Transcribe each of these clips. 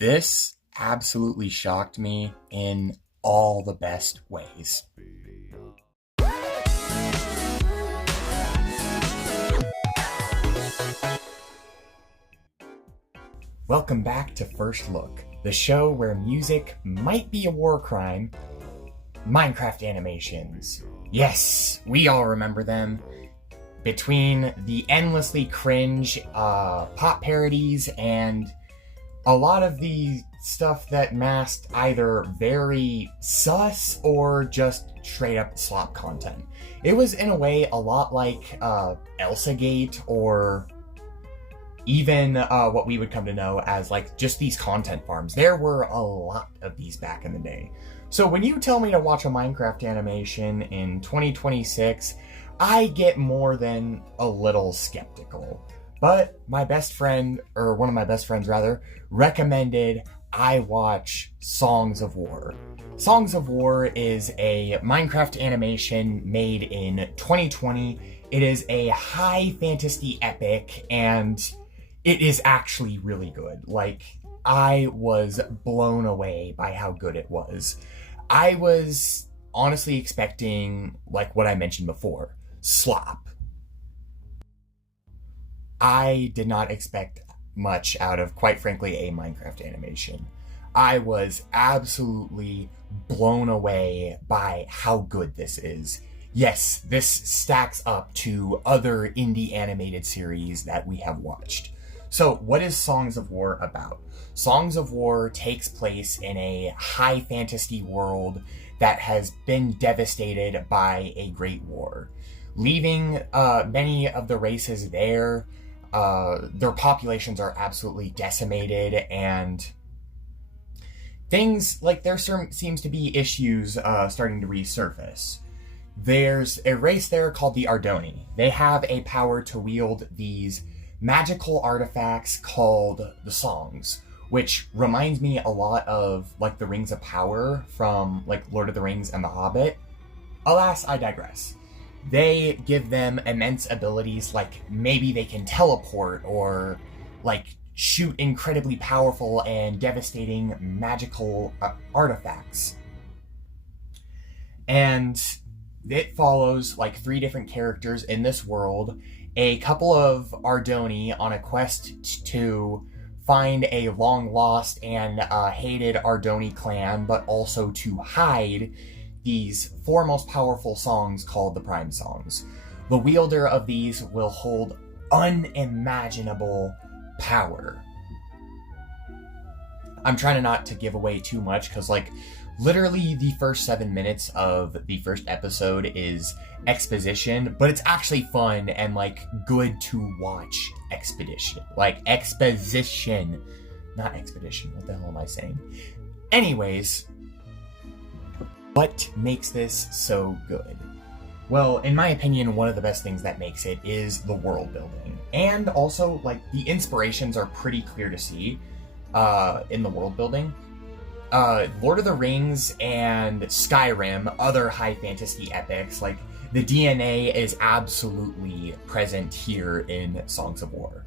This absolutely shocked me in all the best ways. Welcome back to First Look, the show where music might be a war crime. Minecraft animations. Yes, we all remember them. Between the endlessly cringe pop parodies and a lot of the stuff that masked either very sus or just straight up slop content. It was in a way a lot like Elsagate or even what we would come to know as like just these content farms. There were a lot of these back in the day. So when you tell me to watch a Minecraft animation in 2026, I get more than a little skeptical. But my best friend, or one of my best friends rather, recommended I watch Songs of War. Songs of War is a Minecraft animation made in 2020. It is a high fantasy epic, and it is actually really good. Like, I was blown away by how good it was. I was honestly expecting, like what I mentioned before, slop. I did not expect much out of, quite frankly, a Minecraft animation. I was absolutely blown away by how good this is. Yes, this stacks up to other indie animated series that we have watched. So, what is Songs of War about? Songs of War takes place in a high fantasy world that has been devastated by a great war, leaving many of the races there. Their populations are absolutely decimated, and things like there seems to be issues starting to resurface. There's a race there called the Ardoni. They have a power to wield these magical artifacts called the Songs, which reminds me a lot of like the Rings of Power from like Lord of the Rings and The Hobbit. Alas, I digress. They give them immense abilities, like maybe they can teleport or like shoot incredibly powerful and devastating magical artifacts. And it follows like 3 different characters in this world, a couple of Ardoni on a quest to find a long lost and hated Ardoni clan, but also to hide these 4 most powerful songs called the Prime Songs. The wielder of these will hold unimaginable power. I'm trying not to give away too much because like literally the first 7 minutes of the first episode is exposition, but it's actually fun and like good to watch exposition. Like exposition, not expedition. What the hell am I saying? Anyways, what makes this so good? Well, in my opinion, one of the best things that makes it is the world building. And also, like, the inspirations are pretty clear to see in the world building. Lord of the Rings and Skyrim, other high fantasy epics, like, the DNA is absolutely present here in Songs of War.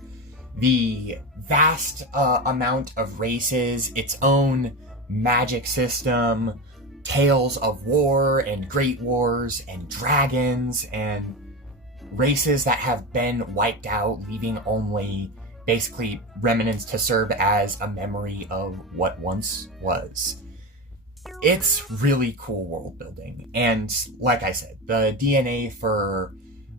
The vast amount of races, its own magic system, tales of war and great wars and dragons and races that have been wiped out, leaving only basically remnants to serve as a memory of what once was. It's really cool world building. And like I said, the DNA for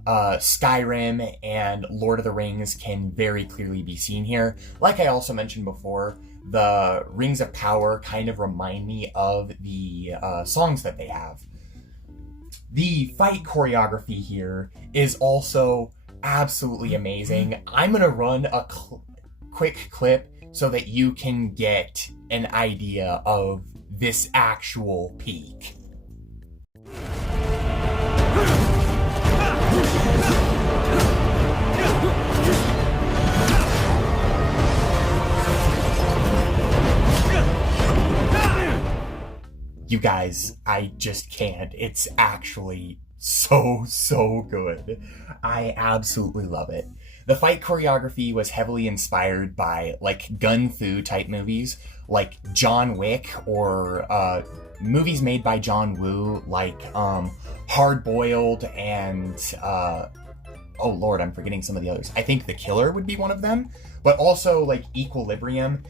Skyrim and Lord of the Rings can very clearly be seen here. Like I also mentioned before, the Rings of Power kind of remind me of the songs that they have. The fight choreography here is also absolutely amazing. I'm going to run a quick clip so that you can get an idea of this actual peak. You guys, I just can't. It's actually so good. I absolutely love it. The fight choreography was heavily inspired by like gun fu type movies like John Wick, or movies made by John Woo like Hard Boiled and oh lord, I'm forgetting some of the others. I think The Killer would be one of them, but also like Equilibrium.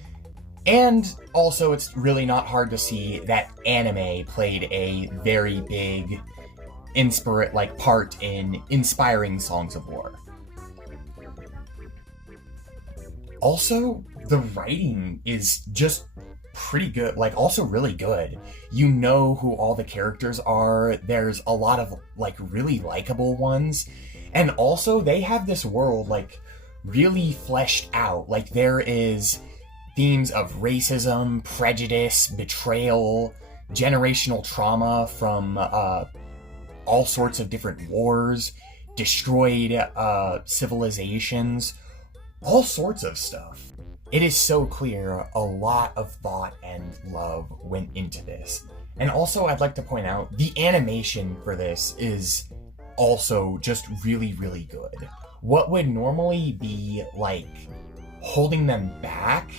And also, it's really not hard to see that anime played a very big part in inspiring Songs of War. Also, the writing is just pretty good, like also really good. You know who all the characters are. There's a lot of like really likable ones. And also they have this world like really fleshed out. Like there is themes of racism, prejudice, betrayal, generational trauma from all sorts of different wars, destroyed civilizations, all sorts of stuff. It is so clear a lot of thought and love went into this. And also I'd like to point out the animation for this is also just really, really good. What would normally be like holding them back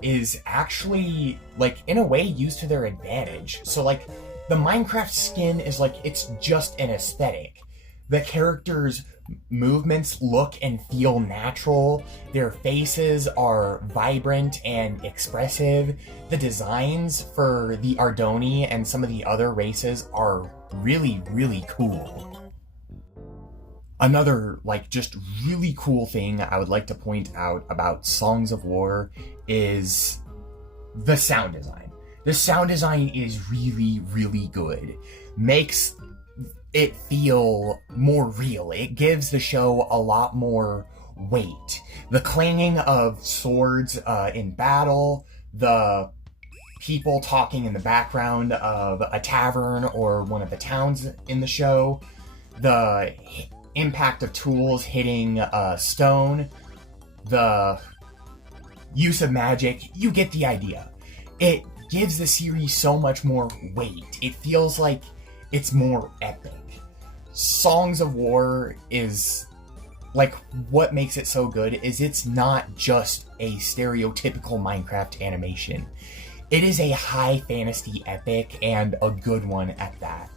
is actually like in a way used to their advantage. So like the Minecraft skin is like, it's just an aesthetic. The characters' movements look and feel natural. Their faces are vibrant and expressive. The designs for the Ardoni and some of the other races are really, really cool. Another, like, just really cool thing I would like to point out about Songs of War is the sound design. The sound design is really, really good. Makes it feel more real. It gives the show a lot more weight. The clanging of swords in battle, the people talking in the background of a tavern or one of the towns in the show, the impact of tools hitting stone, the use of magic, you get the idea. It gives the series so much more weight. It feels like it's more epic. Songs of War is like, what makes it so good is it's not just a stereotypical Minecraft animation. It is a high fantasy epic, and a good one at that.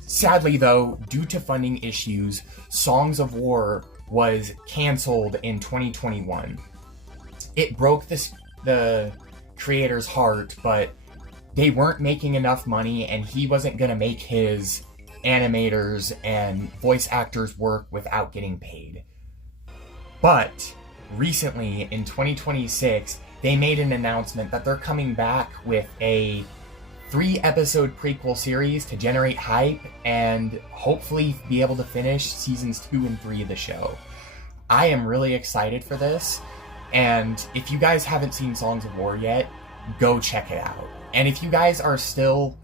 Sadly though, due to funding issues, Songs of War was canceled in 2021. It broke the creator's heart, but they weren't making enough money, and he wasn't gonna make his animators and voice actors work without getting paid. But recently, in 2026, they made an announcement that they're coming back with a 3-episode prequel series to generate hype and hopefully be able to finish seasons 2 and 3 of the show. I am really excited for this, and if you guys haven't seen Songs of War yet, go check it out. And if you guys are still,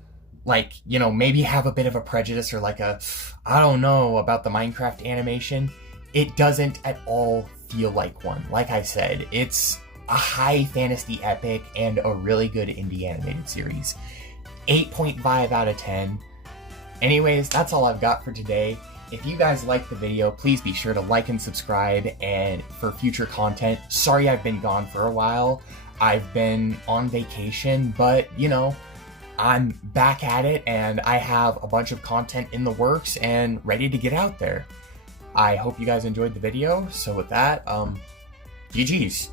like, you know, maybe have a bit of a prejudice or like I don't know about the Minecraft animation, it doesn't at all feel like one. Like I said, it's a high fantasy epic and a really good indie animated series. 8.5 out of 10. Anyways, that's all I've got for today. If you guys liked the video, please be sure to like and subscribe and for future content. Sorry I've been gone for a while. I've been on vacation, but you know, I'm back at it and I have a bunch of content in the works and ready to get out there. I hope you guys enjoyed the video. So with that, GG's.